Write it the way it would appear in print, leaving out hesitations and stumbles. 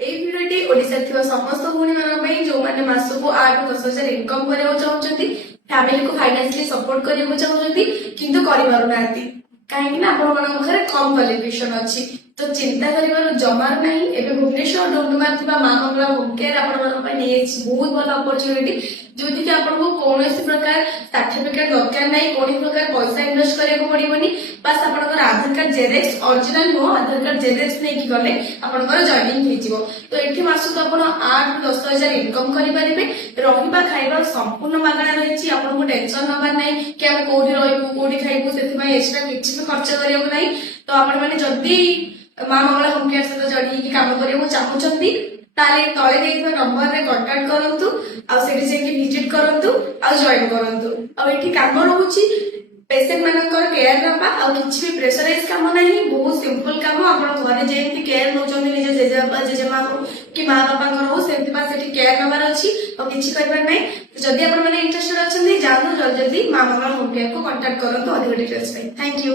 এই ভিডিওটি ওড়িশা ଥିବା ସମସ୍ତ ଭଉଣୀମାନଙ୍କ ପାଇଁ ଯୋଉମାନେ ମାସକୁ 8-10,000 ଇନକମ୍ କରିବାକୁ ଚାହୁଁଛନ୍ତି, ଫ୍ୟାମିଲିକୁ ଫାଇନାନ୍ସିଆଲି ସପୋର୍ଟ କରିବାକୁ ଚାହୁଁଛନ୍ତି କିନ୍ତୁ କରିପାରୁନାହାନ୍ତି, କାହିଁକି ନା ଆପଣମାନଙ୍କ ପାଖରେ କମ୍ କ୍ୱାଲିଫିକେସନ ଅଛି। ତ ଚିନ୍ତା କରିବାର ଜମାରୁ ନାହିଁ। ଏବେ ଭୁବନେଶ୍ୱର ଡୁମଡୁମାରେ ଥିବା ମା ମଙ୍ଗଳା ହୋମ୍ କେୟାର ଆପଣମାନଙ୍କ ପାଇଁ ନେଇଯାଇଛି ବହୁତ ଭଲ ଅପରଚ୍ୟୁନିଟି, ଯୋଉଠିକି ଆପଣଙ୍କୁ କୌଣସି ପ୍ରକାର ସାର୍ଟିଫିକେଟ ଦରକାର ନାହିଁ, କୌଣସି ପ୍ରକାର ପଇସା ଇନଭେଷ୍ଟ କରିବାକୁ ପଡିବନି। ବାସ୍ ଆପଣଙ୍କର ଆଧାର କାର୍ଡ ଜେରେକ୍ସ, ଅରିଜିନାଲ ନୁହଁ, ଆଧାର କାର୍ଡ ଜେରେକ୍ସ ନେଇକି ଗଲେ ଆପଣଙ୍କର ଜଏନିଂ ହେଇଯିବ। ତ ଏଠି ମାସକୁ ଆପଣ 8-10,000 ଇନକମ୍ କରିପାରିବେ। ରହିବା ଖାଇବା ସମ୍ପୂର୍ଣ୍ଣ ମାଗଣା ରହିଛି। ଆପଣଙ୍କୁ ଟେନସନ ନବାର ନାହିଁ କି ଆମେ କୋଉଠି ରହିବୁ କୋଉଠି ଖାଇବୁ, ସେଥିପାଇଁ ଏକ୍ସଟ୍ରା କିଛି ବି ଖର୍ଚ୍ଚ କରିବାକୁ ନାହିଁ। ତ ଆପଣମାନେ ଯଦି ମା ମଙ୍ଗଳା ହୋମ୍ କେୟାର ସହିତ ଜଡିକି କାମ କରିବାକୁ ଚାହୁଁଛନ୍ତି, ତାହେଲେ ତଳେ ଦେଇଥିବା ନମ୍ବରରେ କଣ୍ଟାକ୍ଟ କରନ୍ତୁ, ଆଉ ସେଠି ଯାଇକି ଭିଜିଟ କରନ୍ତୁ, ଆଉ ଜଏନ୍ କରନ୍ତୁ। ଆଉ ଏଠି କାମ ରହୁଛି ପେସେଣ୍ଟ ମାନଙ୍କର କେୟାର ନେବା, ଆଉ କିଛି ବି ପ୍ରେସରାଇଜ କାମ ନାହିଁ, ବହୁତ ସିମ୍ପଲ କାମ। ଆପଣ ଘରେ ଯେମିତି କେୟାର ନଉଛନ୍ତି ନିଜ ଜେଜେବାପା ଜେଜେମା ହଉ କି ମା ବାପାଙ୍କର ହଉ, ସେମିତି ବାସ୍ ସେଠି କେୟାର ନେବାର ଅଛି, ଆଉ କିଛି କରିବାର ନାହିଁ। ଯଦି ଆପଣ ମାନେ ଇଣ୍ଟରେଷ୍ଟେଡ ଅଛନ୍ତି, ଯାଆନ୍ତୁ ଜଲ୍ଦି ଜଲ୍ଦି ମା ମଙ୍ଗଳା ହୋମ୍ କେୟାରକୁ କଣ୍ଟାକ୍ଟ କରନ୍ତୁ ଅଧିକ ଡିଟେଲ୍ସ ପାଇଁ। Thank you.